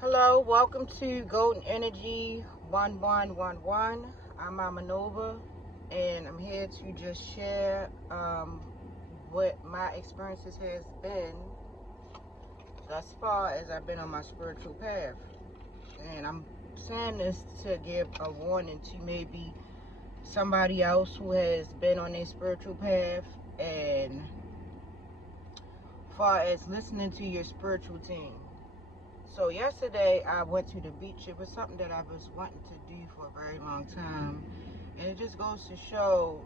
Hello, welcome to Golden Energy 1111. I'm Mama Nova, and I'm here to just share what my experiences has been thus far as I've been on my spiritual path. And I'm saying this to give a warning to maybe somebody else who has been on a spiritual path and far as listening to your spiritual team. So yesterday I went to the beach. It was something that I was wanting to do for a very long time. And it just goes to show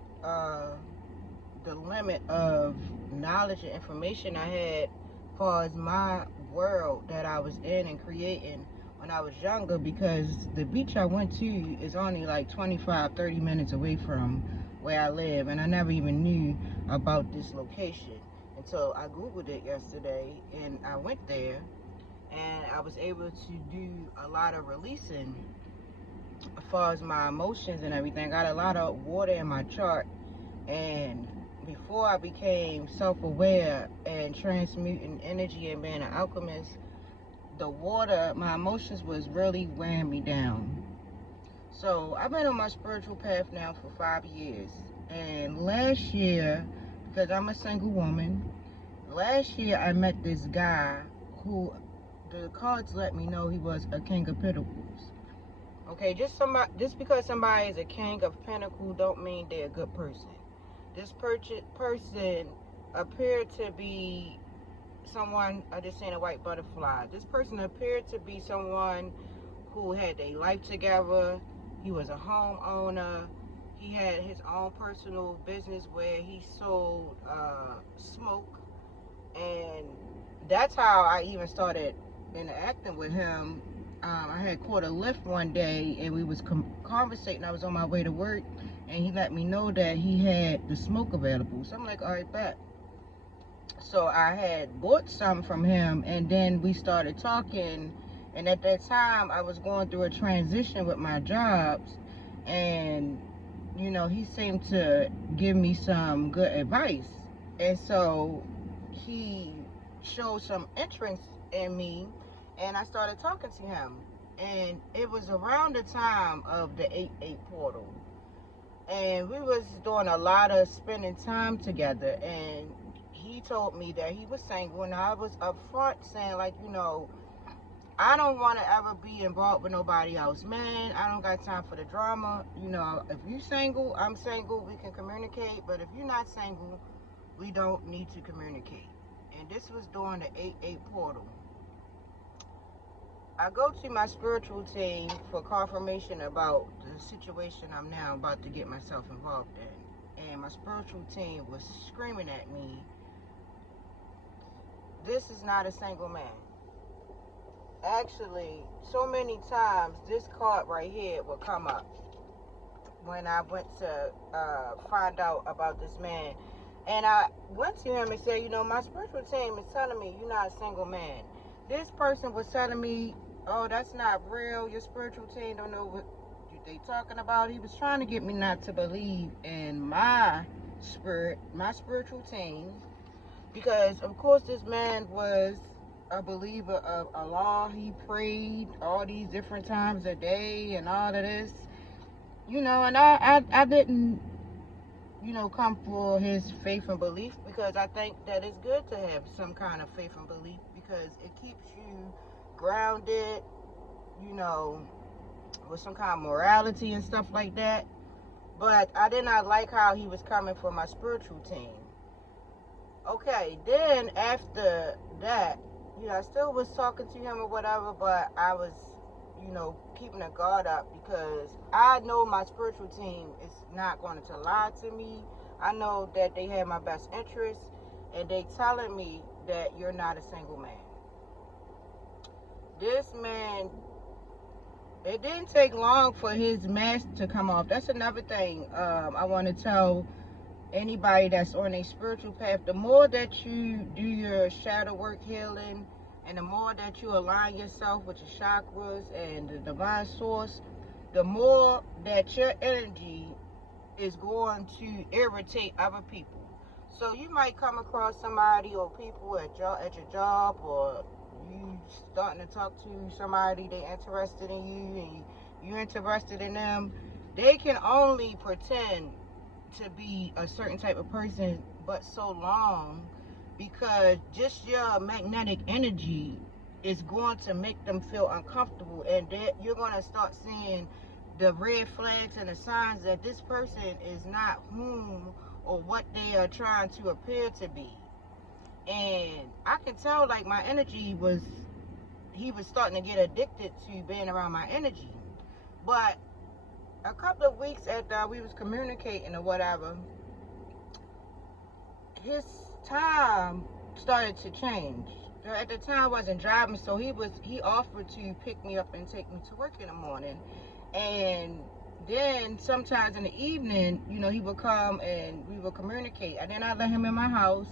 the limit of knowledge and information I had as far as my world that I was in and creating when I was younger, because the beach I went to is only like 25-30 minutes away from where I live, and I never even knew about this location until I Googled it yesterday, and I went there and I was able to do a lot of releasing as far as my emotions and everything. I got a lot of water in my chart, and before I became self-aware and transmuting energy and being an alchemist, the water, my emotions was really wearing me down. So I've been on my spiritual path now for 5 years, and last year, because I'm a single woman, last year I met this guy who the cards let me know he was a king of pentacles. Okay, just because somebody is a king of pentacles don't mean they're a good person. This person appeared to be someone, I just seen a white butterfly. This person appeared to be someone who had their life together. He was a homeowner. He had his own personal business where he sold smoke, and that's how I even started interacting with him. I had caught a lift one day, and we was conversating. I was on my way to work, and he let me know that he had the smoke available. So I'm like, all right, bet. So I had bought some from him, and then we started talking. And at that time, I was going through a transition with my jobs, and he seemed to give me some good advice. And so he showed some interest in me, and I started talking to him. And it was around the time of the 8-8 portal, and we was doing a lot of spending time together. And he told me that he was single, and I was upfront saying, like, I don't want to ever be involved with nobody else, man. I don't got time for the drama. If you single, I'm single, we can communicate. But if you're not single, we don't need to communicate. And this was during the 8-8 portal. I go to my spiritual team for confirmation about the situation I'm now about to get myself involved in. And my spiritual team was screaming at me, this is not a single man. Actually, so many times this card right here would come up when I went to find out about this man. And I went to him and said, my spiritual team is telling me you're not a single man. This person was telling me, oh, that's not real. Your spiritual team don't know what they talking about. He was trying to get me not to believe in my spirit, my spiritual team, because of course this man was a believer of Allah. He prayed all these different times a day and all of this, and I didn't come for his faith and belief, because I think that it's good to have some kind of faith and belief, because it keeps you grounded, with some kind of morality and stuff like that. But I did not like how he was coming for my spiritual team. Okay, then after that, I still was talking to him or whatever, but I was, keeping a guard up, because I know my spiritual team is not going to lie to me. I know that they have my best interest, and they telling me that you're not a single man. This man, it didn't take long for his mask to come off. That's another thing I want to tell anybody that's on a spiritual path. The more that you do your shadow work healing, and the more that you align yourself with your chakras and the divine source, the more that your energy is going to irritate other people. So you might come across somebody or people at your job, or you starting to talk to somebody, they interested in you, and you interested in them, they can only pretend to be a certain type of person but so long, because just your magnetic energy is going to make them feel uncomfortable, and you're going to start seeing the red flags and the signs that this person is not whom or what they are trying to appear to be. And I can tell, like, my energy was, he was starting to get addicted to being around my energy. But a couple of weeks after we was communicating or whatever, his time started to change. At the time I wasn't driving, so he offered to pick me up and take me to work in the morning. And then sometimes in the evening, he would come and we would communicate. And then I let him in my house.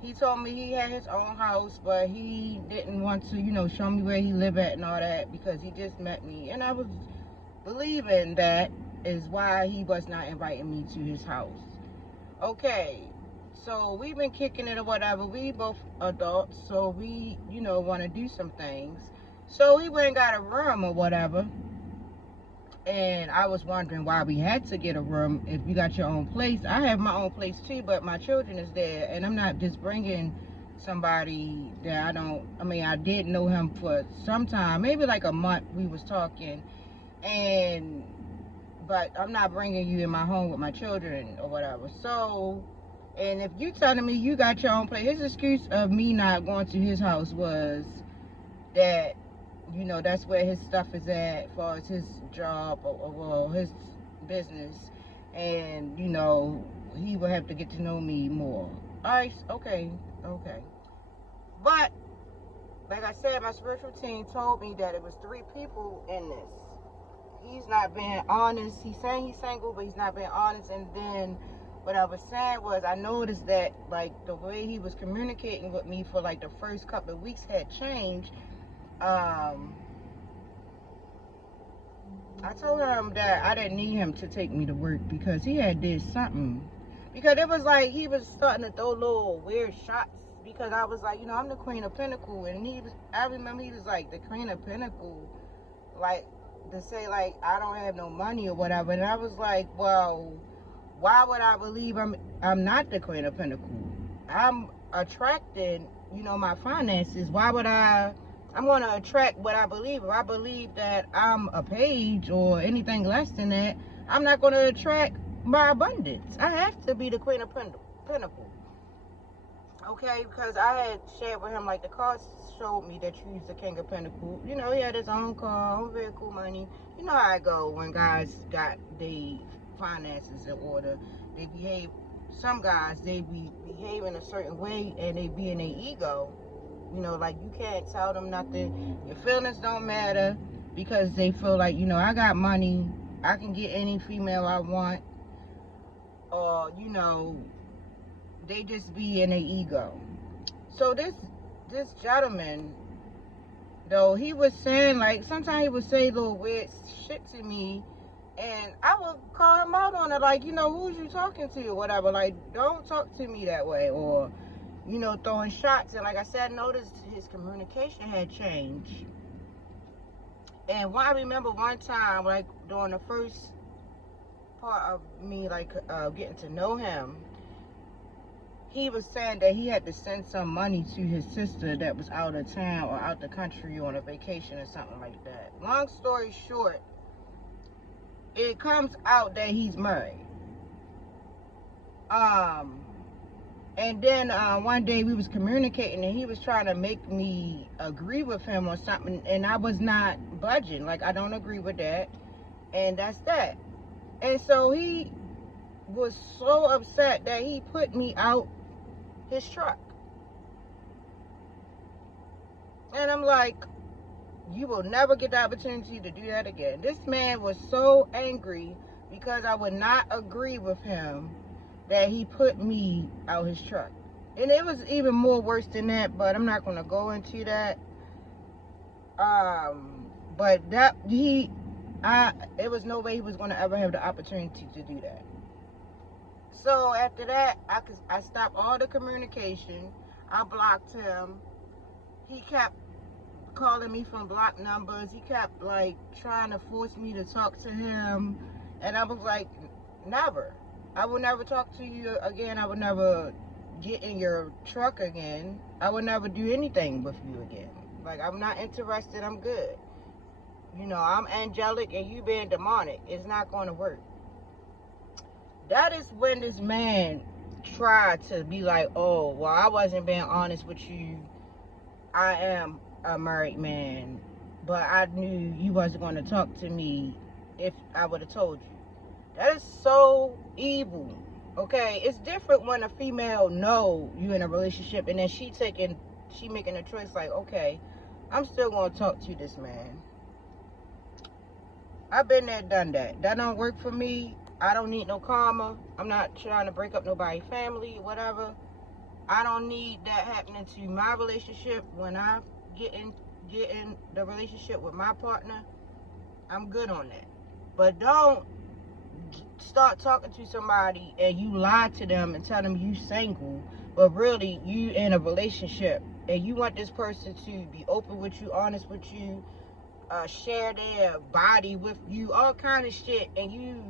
He told me he had his own house, but he didn't want to, show me where he lived at and all that, because he just met me. And I was believing that is why he was not inviting me to his house. Okay, so we've been kicking it or whatever. We both adults, so we, want to do some things. So he went and got a room or whatever. And I was wondering why we had to get a room if you got your own place. I have my own place too, but my children is there, and I'm not just bringing somebody that I did know him for some time, maybe like a month we was talking, but I'm not bringing you in my home with my children or whatever. So, and if you telling me you got your own place, his excuse of me not going to his house was that, that's where his stuff is at, as far as his job or his business, and he will have to get to know me more. Alright, okay. But like I said, my spiritual team told me that it was 3 people in this. He's not being honest. He's saying he's single, but he's not being honest. And then what I was saying was, I noticed that, like, the way he was communicating with me for like the first couple of weeks had changed. I told him that I didn't need him to take me to work because he had did something. Because it was like he was starting to throw little weird shots, because I was like, I'm the Queen of Pentacles, and I remember he was like, the Queen of Pentacles, like, to say like I don't have no money or whatever. And I was like, well, why would I believe I'm not the Queen of Pentacles? I'm attracting, my finances. Why would I'm going to attract what I believe. If I believe that I'm a page or anything less than that, I'm not going to attract my abundance. I have to be the Queen of Pentacles. Okay, because I had shared with him, like, the cards showed me that you use the King of Pentacles. He had his own car, own vehicle, money. You know how I go when guys got their finances in order. They behave, some guys, they behave in a certain way, and they be in their ego. Like, you can't tell them nothing. Your feelings don't matter, because they feel like, I got money, I can get any female I want. Or, they just be in their ego. So this gentleman, though, he was saying, like, sometimes he would say little weird shit to me, and I would call him out on it, like, who's you talking to or whatever. Like, don't talk to me that way. Or, throwing shots. And like I said, I noticed his communication had changed. And I remember one time, like, during the first part of me, like, getting to know him, he was saying that he had to send some money to his sister that was out of town or out the country on a vacation or something like that. Long story short, it comes out that he's married. And then one day we was communicating, and he was trying to make me agree with him or something, and I was not budging. Like, I don't agree with that, and that's that. And so he was so upset that he put me out his truck. And I'm like, you will never get the opportunity to do that again. This man was so angry because I would not agree with him that he put me out his truck. And it was even more worse than that, but I'm not going to go into that. But that it was no way he was going to ever have the opportunity to do that. So after that, I stopped all the communication. I blocked him. He kept calling me from blocked numbers. He kept like trying to force me to talk to him, and I was like, never. I will never talk to you again. I would never get in your truck again. I would never do anything with you again. Like, I'm not interested. I'm good. You know, I'm angelic and you being demonic. It's not going to work. That is when this man tried to be like, oh, well, I wasn't being honest with you. I am a married man, but I knew you wasn't going to talk to me if I would have told you. That is so evil. Okay, it's different when a female know you in a relationship and then she making a choice like, okay, I'm still going to talk to this man. I've been there, done that. That don't work for me. I don't need no karma. I'm not trying to break up nobody's family, whatever. I don't need that happening to my relationship. When I get in the relationship with my partner, I'm good on that. But don't start talking to somebody and you lie to them and tell them you single, but really you in a relationship and you want this person to be open with you, honest with you, share their body with you, all kind of shit, and you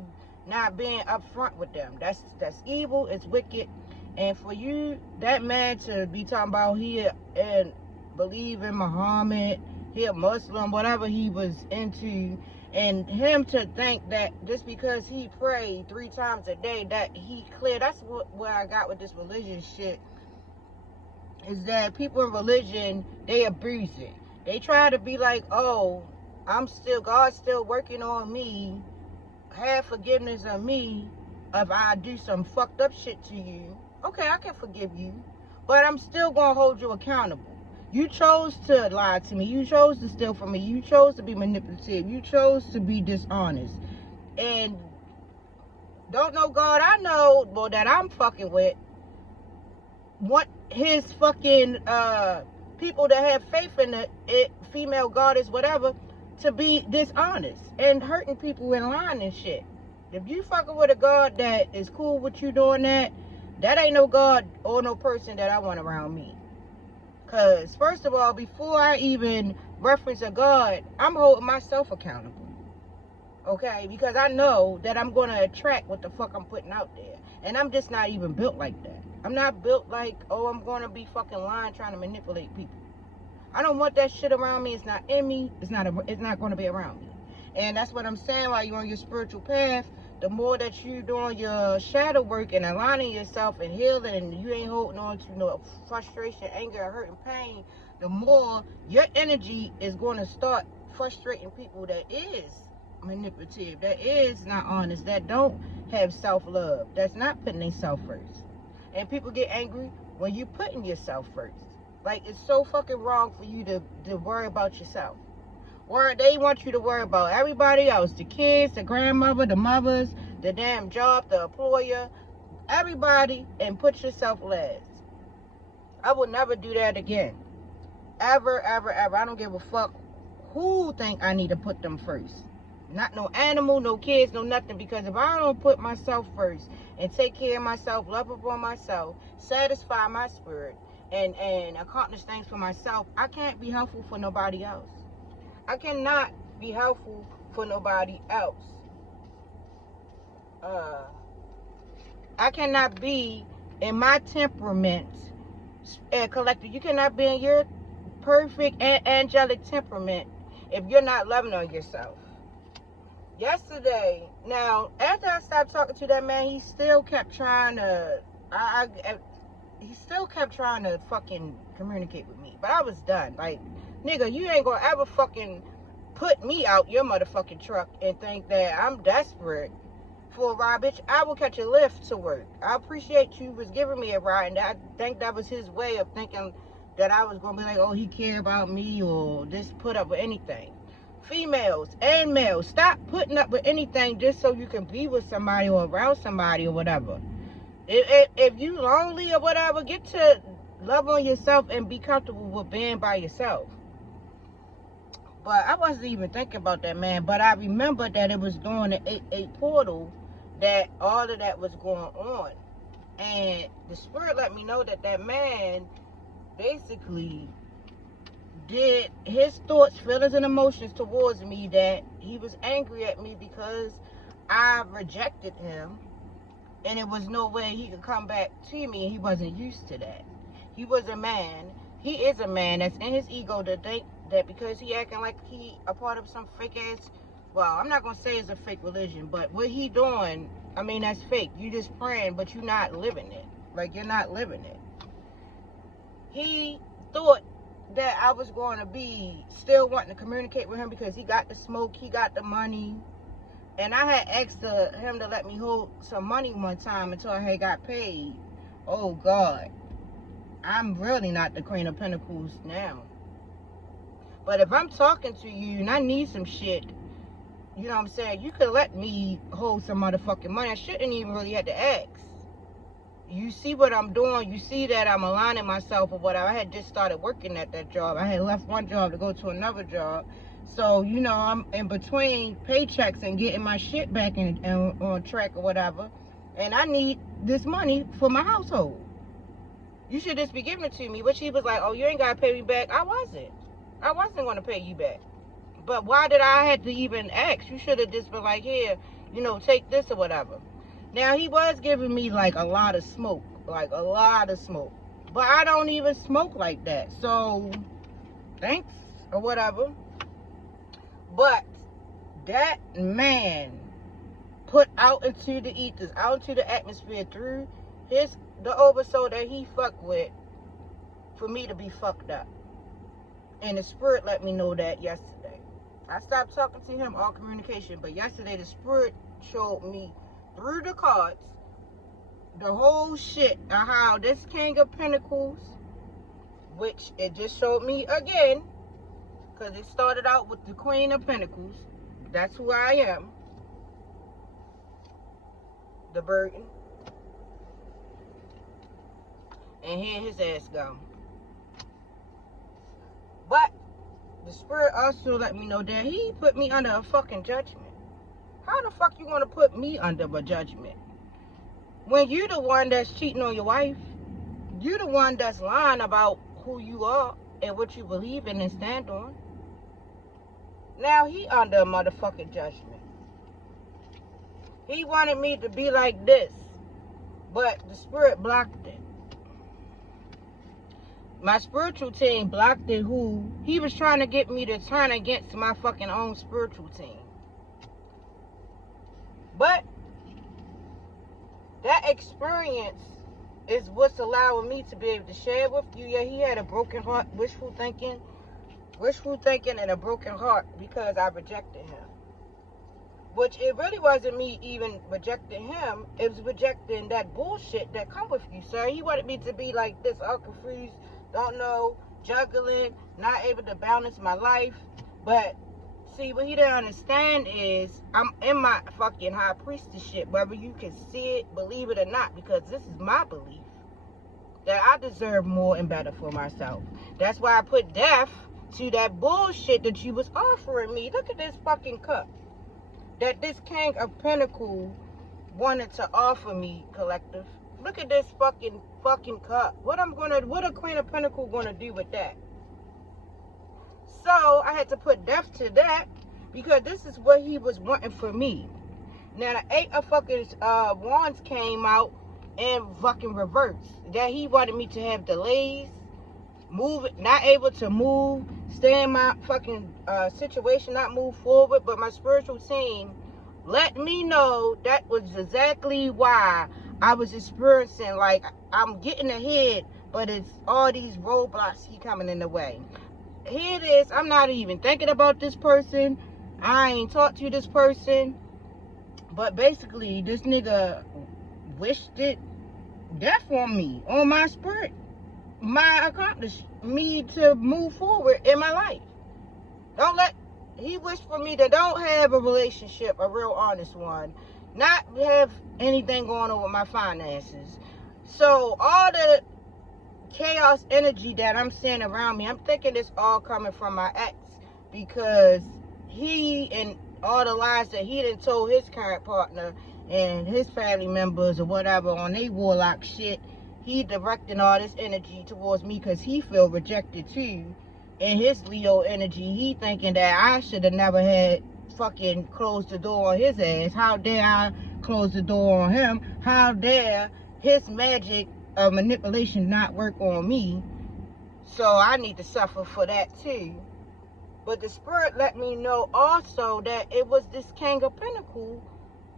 not being upfront with them. That's evil. It's wicked. And for you, that man, to be talking about he and believe in Muhammad, he a Muslim, whatever he was into, and him to think that just because he prayed 3 times a day that he clear. That's what I got with this religion shit, is that people in religion, they abuse it. They try to be like, oh, God's still working on me, have forgiveness of me if I do some fucked up shit to you. Okay, I can forgive you, but I'm still gonna hold you accountable. You chose to lie to me. You chose to steal from me. You chose to be manipulative. You chose to be dishonest. And don't know God, I know, well, that I'm fucking with, what his fucking people that have faith in it, female goddess, whatever, to be dishonest and hurting people in line and shit. If you fucking with a God that is cool with you doing that, that ain't no God or no person that I want around me. Because, first of all, before I even reference a God, I'm holding myself accountable. Okay? Because I know that I'm going to attract what the fuck I'm putting out there. And I'm just not even built like that. I'm not built like, oh, I'm going to be fucking lying trying to manipulate people. I don't want that shit around me. It's not in me. It's not going to be around me. And that's what I'm saying. While you're on your spiritual path, the more that you're doing your shadow work and aligning yourself and healing, and you ain't holding on to no frustration, anger, hurt, and pain, the more your energy is going to start frustrating people that is manipulative, that is not honest, that don't have self-love, that's not putting themselves first. And people get angry when you putting yourself first. Like, it's so fucking wrong for you to worry about yourself. Or they want you to worry about everybody else, the kids, the grandmother, the mothers, the damn job, the employer, everybody, and put yourself last. I will never do that again. Ever, ever, ever. I don't give a fuck who think I need to put them first. Not no animal, no kids, no nothing. Because if I don't put myself first and take care of myself, love upon myself, satisfy my spirit, and accomplish things for myself, I can't be helpful for nobody else. I cannot be helpful for nobody else. I cannot be in my temperament collective. You cannot be in your perfect angelic temperament if you're not loving on yourself. Yesterday, now, after I stopped talking to that man, he still kept trying to, he still kept trying to fucking communicate with me. But I was done. Like, nigga, you ain't gonna ever fucking put me out your motherfucking truck and think that I'm desperate for a ride, bitch. I will catch a lift to work. I appreciate you was giving me a ride, and I think that was his way of thinking that I was gonna be like, oh, he care about me or just put up with anything. Females and males, stop putting up with anything just so you can be with somebody or around somebody or whatever. If you lonely or whatever, get to love on yourself and be comfortable with being by yourself. But I wasn't even thinking about that man. But I remember that it was during the 8/8 portal that all of that was going on. And the spirit let me know that that man basically did his thoughts, feelings, and emotions towards me that he was angry at me because I rejected him, and it was no way he could come back to me. He wasn't used to that. He was a man. He is a man that's in his ego to think that because he acting like he a part of some fake ass, well, I'm not gonna say it's a fake religion, but what he doing, I mean, that's fake. You just praying, but you're not living it. Like, you're not living it. He thought that I was going to be still wanting to communicate with him because he got the smoke, he got the money. And I had asked him to let me hold some money one time until I had got paid. Oh, God. I'm really not the Queen of Pentacles now. But if I'm talking to you and I need some shit, you know what I'm saying, you could let me hold some motherfucking money. I shouldn't even really have to ask. You see what I'm doing. You see that I'm aligning myself or whatever. I had just started working at that job. I had left one job to go to another job. So, you know, I'm in between paychecks and getting my shit back and on track or whatever. And I need this money for my household. You should just be giving it to me. But she was like, oh, you ain't got to pay me back. I wasn't going to pay you back. But why did I have to even ask? You should have just been like, here, you know, take this or whatever. Now, he was giving me, like, a lot of smoke. Like, a lot of smoke. But I don't even smoke like that. So, thanks or whatever. But that man put out into the ethers, out into the atmosphere through the oversoul that he fucked with for me to be fucked up. And the spirit let me know that yesterday. I stopped talking to him, all communication. But yesterday, the spirit showed me through the cards the whole shit of how this King of Pentacles, which it just showed me again, because it started out with the Queen of Pentacles. That's who I am. The burden. And here his ass go. But the spirit also let me know that he put me under a fucking judgment. How the fuck you gonna put me under a judgment? When you the one that's cheating on your wife, you the one that's lying about who you are and what you believe in and stand on. Now he under a motherfucking judgment. He wanted me to be like this, but the spirit blocked it. My spiritual team blocked it. Who he was trying to get me to turn against my fucking own spiritual team. But that experience is what's allowing me to be able to share with you. Yeah, he had a broken heart, wishful thinking and a broken heart because I rejected him. Which it really wasn't me even rejecting him. It was rejecting that bullshit that come with you, sir. He wanted me to be like this, all confused, don't know, juggling, not able to balance my life. But see, what he didn't understand is I'm in my fucking high priestess shit, whether you can see it, believe it or not, because this is my belief that I deserve more and better for myself. That's why I put death to that bullshit that you was offering me. Look at this fucking cup that this King of Pentacles wanted to offer me, collective. Look at this fucking cup. What a Queen of Pentacles gonna do with that? So I had to put death to that because this is what he was wanting for me. Now the 8 of fucking wands came out in fucking reverse. That he wanted me to have delays, not able to move, stay in my fucking situation, not move forward. But my spiritual team let me know that was exactly why I was experiencing, like, I'm getting ahead, but it's all these roadblocks he coming in the way. Here it is. I'm not even thinking about this person. I ain't talked to this person. But basically, this nigga wished it death on me, on my spirit, my accomplish me to move forward in my life. He wished for me to don't have a relationship, a real honest one, not have anything going on with my finances. So all the chaos energy that I'm seeing around me, I'm thinking it's all coming from my ex, because he and all the lies that he done told his current partner and his family members or whatever on they warlock shit, he directing all this energy towards me because he feel rejected too. in his Leo energy, he thinking that I should have never had fucking closed the door on his ass. How dare I close the door on him? How dare his magic of manipulation not work on me? So I need to suffer for that too. But the spirit let me know also that it was this King of Pentacles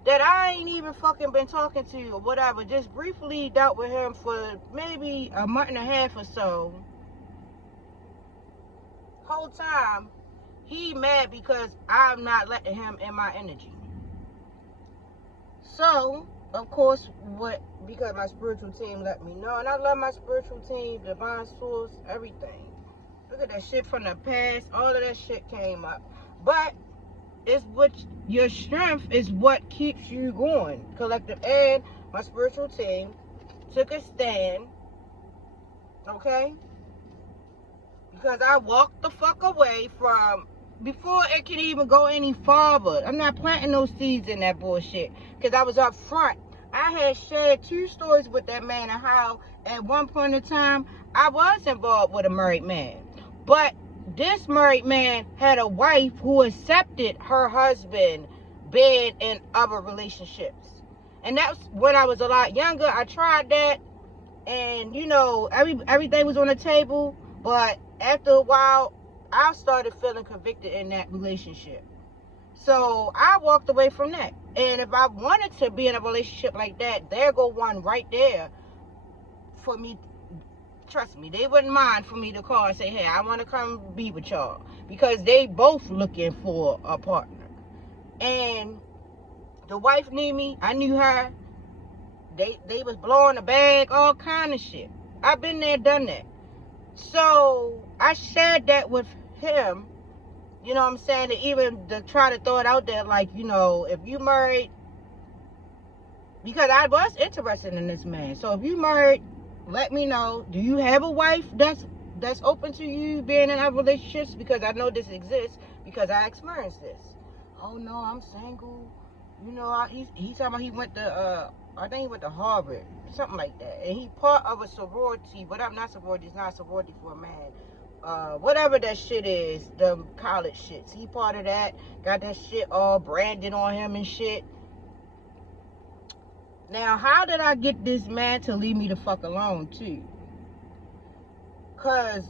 that I ain't even fucking been talking to or whatever. Just briefly dealt with him for maybe a month and a half or so. Whole time, he mad because I'm not letting him in my energy. So, of course, because my spiritual team let me know. And I love my spiritual team, divine source, everything. Look at that shit from the past. All of that shit came up. But it's what your strength is what keeps you going. Collective and my spiritual team took a stand. Okay? Because I walked the fuck away from before it can even go any farther. I'm not planting those seeds in that bullshit. Because I was up front. I had shared 2 stories with that man and how at one point in time I was involved with a married man. But this married man had a wife who accepted her husband being in other relationships. And that's when I was a lot younger. I tried that. And, you know, everything was on the table. But after a while, I started feeling convicted in that relationship. So I walked away from that. And if I wanted to be in a relationship like that, there go one right there for me. Trust me, they wouldn't mind for me to call and say, hey, I want to come be with y'all. Because they both looking for a partner. And the wife knew me. I knew her. They was blowing the bag, all kind of shit. I've been there, done that. So I shared that with him. You know what I'm saying? To even to try to throw it out there like, you know, if you married, because I was interested in this man. So if you married, let me know. Do you have a wife that's open to you being in other relationships? Because I know this exists because I experienced this. Oh no, I'm single. You know, he's talking about he went to I think he went to Harvard, something like that. And he part of a sorority, but I'm not sorority. It's not a sorority for a man. Whatever that shit is, the college shits. He part of that. Got that shit all branded on him and shit. Now, how did I get this man to leave me the fuck alone, too? Because,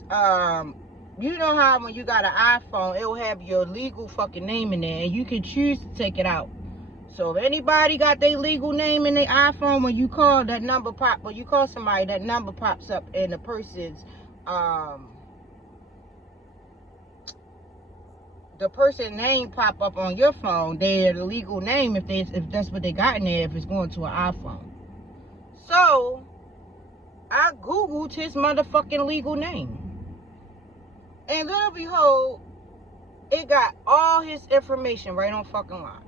you know how when you got an iPhone, it will have your legal fucking name in there, and you can choose to take it out. So, if anybody got their legal name in their iPhone, when you call, that number when you call somebody, that number pops up in the person's, the person's name pop up on your phone, their legal name, if that's what they got in there, if it's going to an iPhone. So, I Googled his motherfucking legal name. And lo and behold, it got all his information right on fucking line.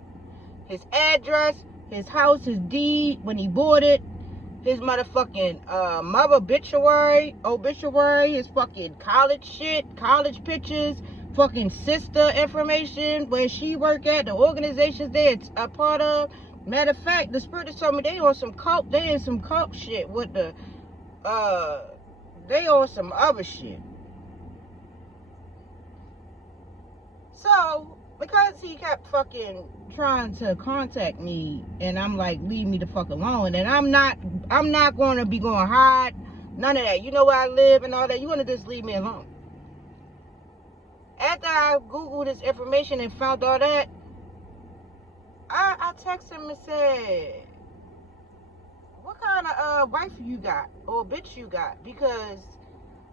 His address, his house, his deed, when he bought it, his motherfucking mother obituary, his fucking college shit, college pictures, fucking sister information, where she work at, the organizations they're a part of. Matter of fact, the spirit told me they in some cult shit with the they on some other shit. So, because he kept fucking trying to contact me, and I'm like, leave me the fuck alone, and I'm not going to be going hide, none of that. You know where I live and all that. You want to just leave me alone. After I Googled this information and found all that, I texted him and said, what kind of wife you got or bitch you got? Because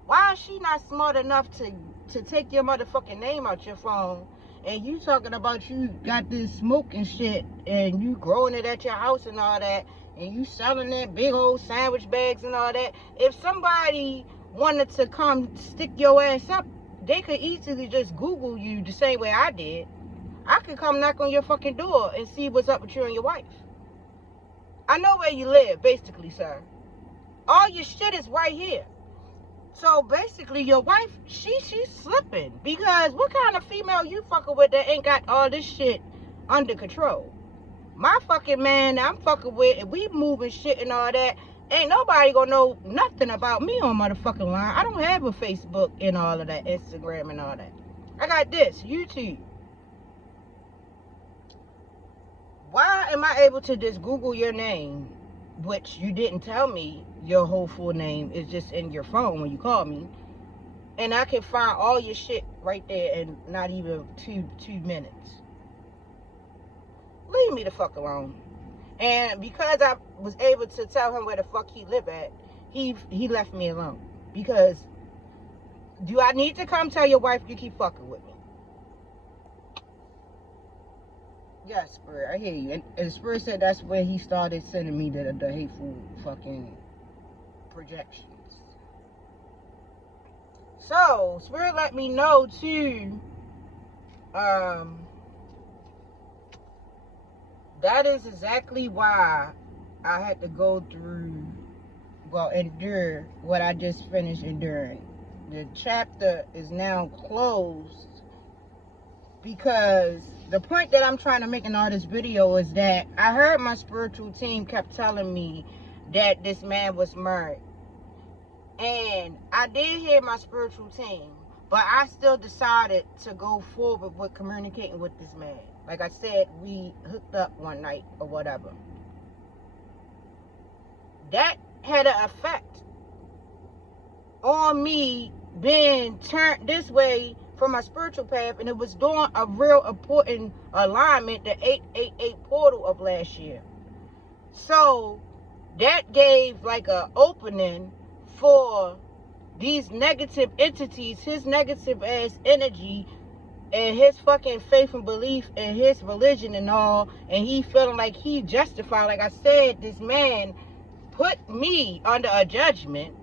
why is she not smart enough to take your motherfucking name out your phone, and you talking about you got this smoke and shit, and you growing it at your house and all that, and you selling that big old sandwich bags and all that? If somebody wanted to come stick your ass up, they could easily just Google you the same way I did. I could come knock on your fucking door and see what's up with you and your wife. I know where you live, basically, sir. All your shit is right here. So, basically, your wife, she's slipping. Because what kind of female you fucking with that ain't got all this shit under control? My fucking man I'm fucking with, and we moving shit and all that, Ain't nobody gonna know nothing about me on motherfucking line. I don't have a Facebook and all of that, Instagram and all that. I got this, YouTube. Why am I able to just Google your name, which you didn't tell me your whole full name is just in your phone when you call me, and I can find all your shit right there in not even two minutes? Leave me the fuck alone. And because I was able to tell him where the fuck he live at, he left me alone. Because do I need to come tell your wife you keep fucking with me? Yes, Spirit, I hear you. And Spirit said that's where he started sending me the hateful fucking projections. So, Spirit let me know too, that is exactly why I had to go through, endure what I just finished enduring. The chapter is now closed because the point that I'm trying to make in all this video is that I heard my spiritual team kept telling me that this man was married. And I did hear my spiritual team, but I still decided to go forward with communicating with this man. Like I said, we hooked up one night or whatever. That had an effect on me being turned this way from my spiritual path, and it was doing a real important alignment, the 888 portal of last year. So that gave like an opening for these negative entities, his negative ass energy, and his fucking faith and belief in his religion and all, and he feeling like he justified. Like I said, this man put me under a judgment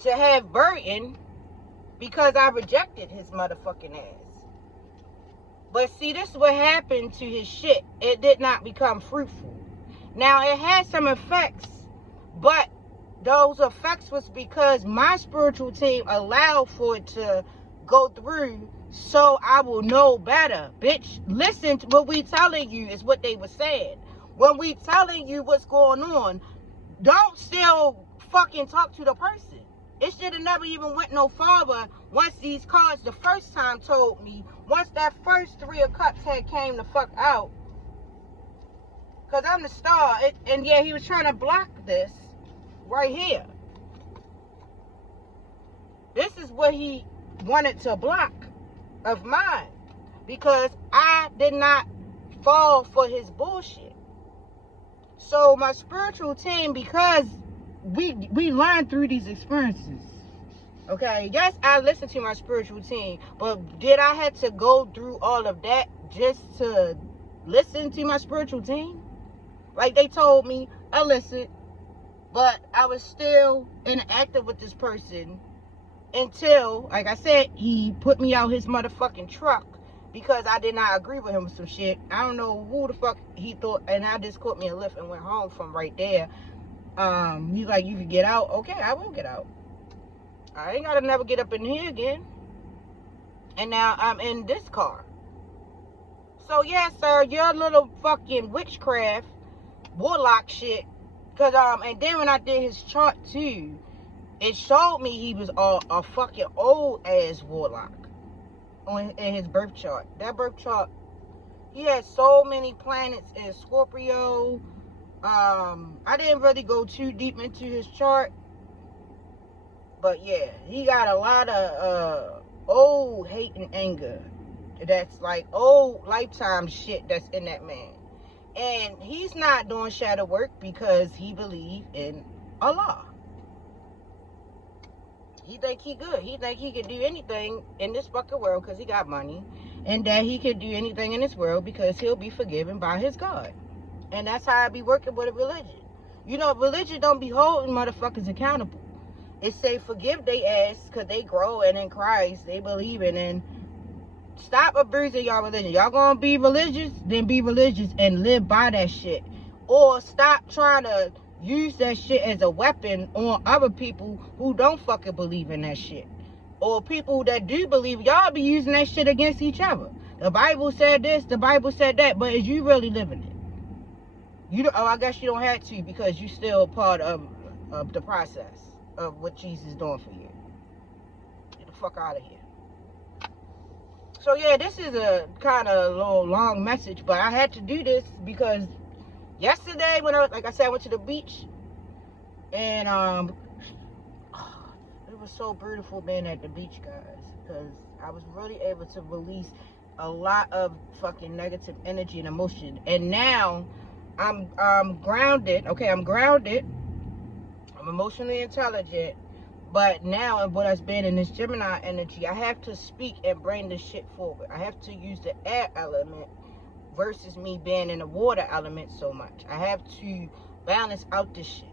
to have burden because I rejected his motherfucking ass. But see, this is what happened to his shit. It did not become fruitful. Now, it had some effects, but those effects was because my spiritual team allowed for it to go through, so I will know better. Bitch, listen to what we telling you is what they were saying. When we telling you what's going on, don't still fucking talk to the person. It should have never even went no farther once these cards the first time told me, once that first 3 of cups had came the fuck out. Because I'm the star. And yeah, he was trying to block this right here. This is what he wanted to block of mine, because I did not fall for his bullshit. So my spiritual team, because we learned through these experiences, okay, yes, I listened to my spiritual team, but did I have to go through all of that just to listen to my spiritual team? Like they told me, I listened, but I was still interactive with this person until, like I said, he put me out his motherfucking truck because I did not agree with him with some shit. I don't know who the fuck he thought, and I just caught me a lift and went home from right there. He's like, you can get out. Okay, I will get out. I ain't gotta never get up in here again. And now I'm in this car. So yeah, sir, your little fucking witchcraft, warlock shit. Cause and then when I did his chart too, it showed me he was a fucking old ass warlock in his birth chart. That birth chart, he had so many planets in Scorpio. I didn't really go too deep into his chart, but yeah, he got a lot of old hate and anger. That's like old lifetime shit that's in that man. And he's not doing shadow work because he believes in Allah. He think he good. He think he can do anything in this fucking world because he got money. And that he can do anything in this world because he'll be forgiven by his God. And that's how I be working with a religion. You know, religion don't be holding motherfuckers accountable. It say forgive they ass because they grow and in Christ they believe in. And stop abusing y'all religion. Y'all gonna be religious? Then be religious and live by that shit. Or stop trying to use that shit as a weapon on other people who don't fucking believe in that shit. Or people that do believe, y'all be using that shit against each other. The Bible said this, the Bible said that, but is you really living it? You don't, oh, I guess you don't have to because you still part of the process of what Jesus is doing for you. Get the fuck out of here. So yeah, this is a kind of little long message, but I had to do this because yesterday when like I said, I went to the beach, and it was so beautiful being at the beach, guys, because I was really able to release a lot of fucking negative energy and emotion. And now I'm grounded. Okay, I'm grounded. I'm emotionally intelligent. But now, what I've been in this Gemini energy, I have to speak and bring this shit forward. I have to use the air element versus me being in the water element so much. I have to balance out this shit.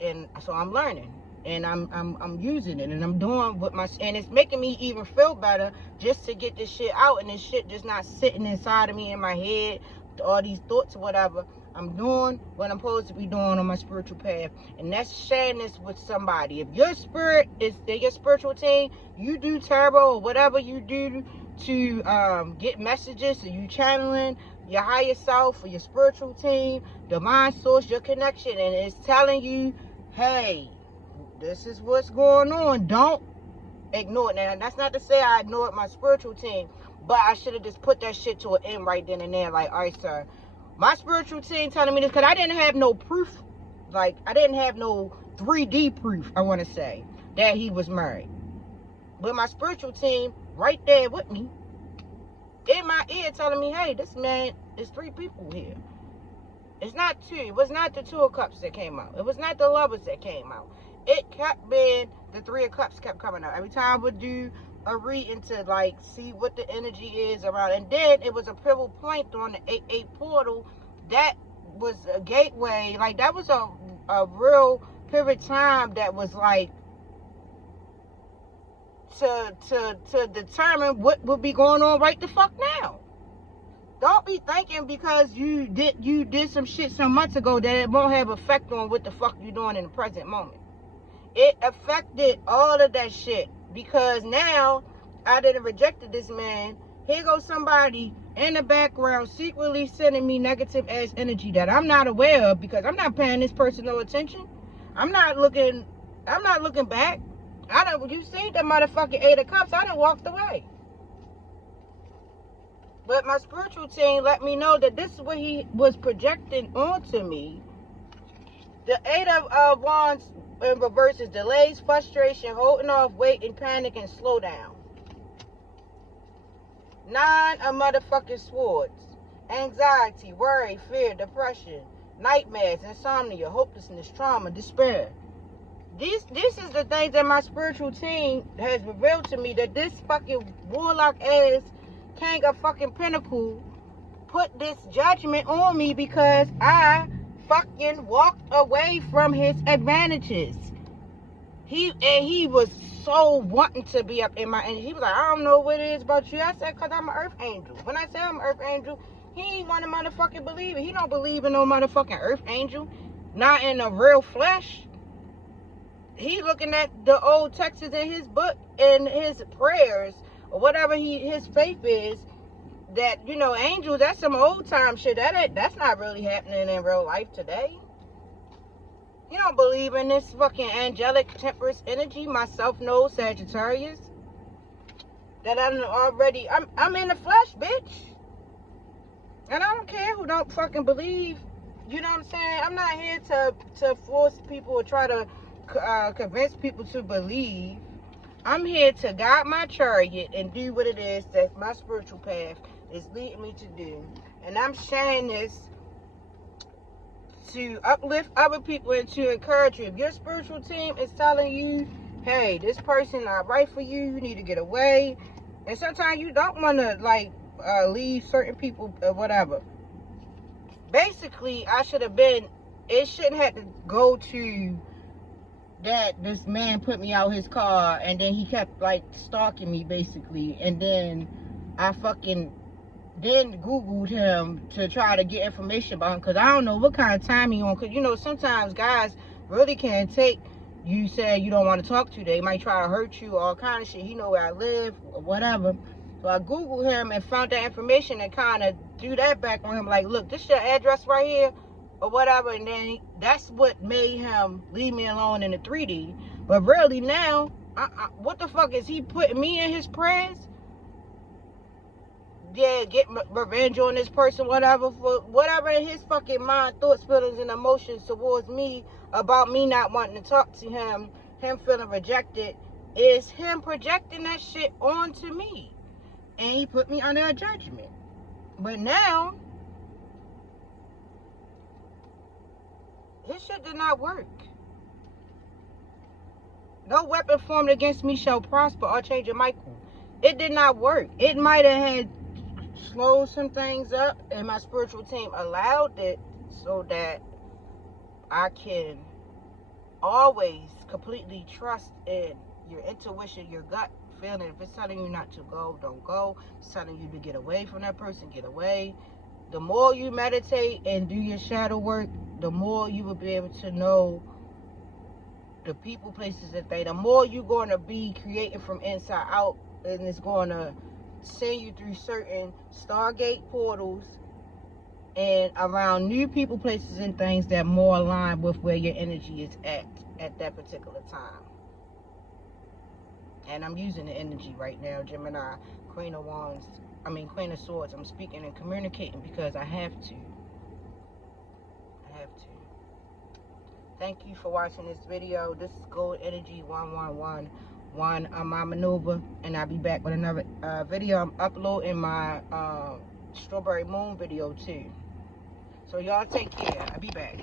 And so I'm learning. And I'm using it. And I'm doing what and it's making me even feel better just to get this shit out. And this shit just not sitting inside of me in my head. All these thoughts or whatever. I'm doing what I'm supposed to be doing on my spiritual path. And that's sharing this with somebody. If your spirit is your spiritual team, you do tarot or whatever you do to get messages, so you channeling your higher self or your spiritual team, divine source, your connection, and it's telling you, hey, this is what's going on. Don't ignore it. Now, that's not to say I ignored my spiritual team, but I should have just put that shit to an end right then and there. Like, all right, sir, my spiritual team telling me this, because I didn't have no proof. Like, I didn't have no 3D proof, I want to say, that he was married. But my spiritual team right there with me, in my ear, telling me, hey, this man is 3 people here. It's not 2. It was not the 2 of Cups that came out. It was not the Lovers that came out. It kept being the 3 of Cups kept coming out. Every time I would do a reading to like see what the energy is around, and then it was a pivotal point on the 8-8 portal that was a gateway. Like, that was a real pivot time that was like to determine what would be going on right the fuck now. Don't be thinking because you did some shit some months ago that it won't have effect on what the fuck you doing in the present moment. It affected all of that shit, because now I didn't rejected this man. Here goes somebody in the background secretly sending me negative ass energy that I'm not aware of, because I'm not paying this person no attention. I'm not looking back. You see the motherfucking 8 of Cups, I done walked away. But my spiritual team let me know that this is what he was projecting onto me. The 8 of Wands in reverse is delays, frustration, holding off, waiting, panic, and slow down. 9 of motherfucking swords. Anxiety, worry, fear, depression, nightmares, insomnia, hopelessness, trauma, despair. This is the things that my spiritual team has revealed to me, that this fucking warlock ass King of fucking Pentacle put this judgment on me because I fucking walked away from his advantages. He was so wanting to be up in my, and he was like, I don't know what it is about you. I said, because I'm an earth angel. When I say I'm an earth angel, he ain't want to motherfucking believe it. He don't believe in no motherfucking earth angel. Not in the real flesh. He looking at the old texts in his book and his prayers, or whatever his faith is, that, you know, angels, that's some old time shit. That's not really happening in real life today. You don't believe in this fucking angelic temperance energy, myself knows, Sagittarius. That I'm in the flesh, bitch. And I don't care who don't fucking believe. You know what I'm saying? I'm not here to force people or try to convince people to believe. I'm here to guide my chariot and do what it is that my spiritual path is leading me to do. And I'm sharing this to uplift other people and to encourage you. If your spiritual team is telling you, hey, this person not right for you, you need to get away. And sometimes you don't want to leave certain people or whatever. Basically, it shouldn't have to go to that this man put me out his car and then he kept stalking me basically, and then I fucking Googled him to try to get information about him, because I don't know what kind of time he on, because you know sometimes guys really can't take you say you don't want to talk to. They might try to hurt you, all kind of shit. He know where I live or whatever. So I Googled him and found that information and kind of do that back on him, like, look, this your address right here. or whatever, and then that's what made him leave me alone in the 3D. But really now, what the fuck is he putting me in his prayers? Yeah, get revenge on this person, whatever, for whatever in his fucking mind, thoughts, feelings, and emotions towards me about me not wanting to talk to him feeling rejected, is him projecting that shit onto me. And he put me under a judgment. But now, his shit did not work. No weapon formed against me shall prosper, Archangel Michael. It did not work. It might have had slowed some things up, and my spiritual team allowed it so that I can always completely trust in your intuition, your gut feeling. If it's telling you not to go, don't go. If it's telling you to get away from that person, get away. The more you meditate and do your shadow work, the more you will be able to know the people, places, and things. The more you're going to be creating from inside out, and it's going to send you through certain Stargate portals and around new people, places, and things that more align with where your energy is at that particular time. And I'm using the energy right now, Gemini, Queen of Wands, Queen of Swords. I'm speaking and communicating because I have to. Thank you for watching this video. This is Gold Energy 1111 my maneuver, and I'll be back with another video. I'm uploading my Strawberry Moon video too. So y'all take care. I'll be back.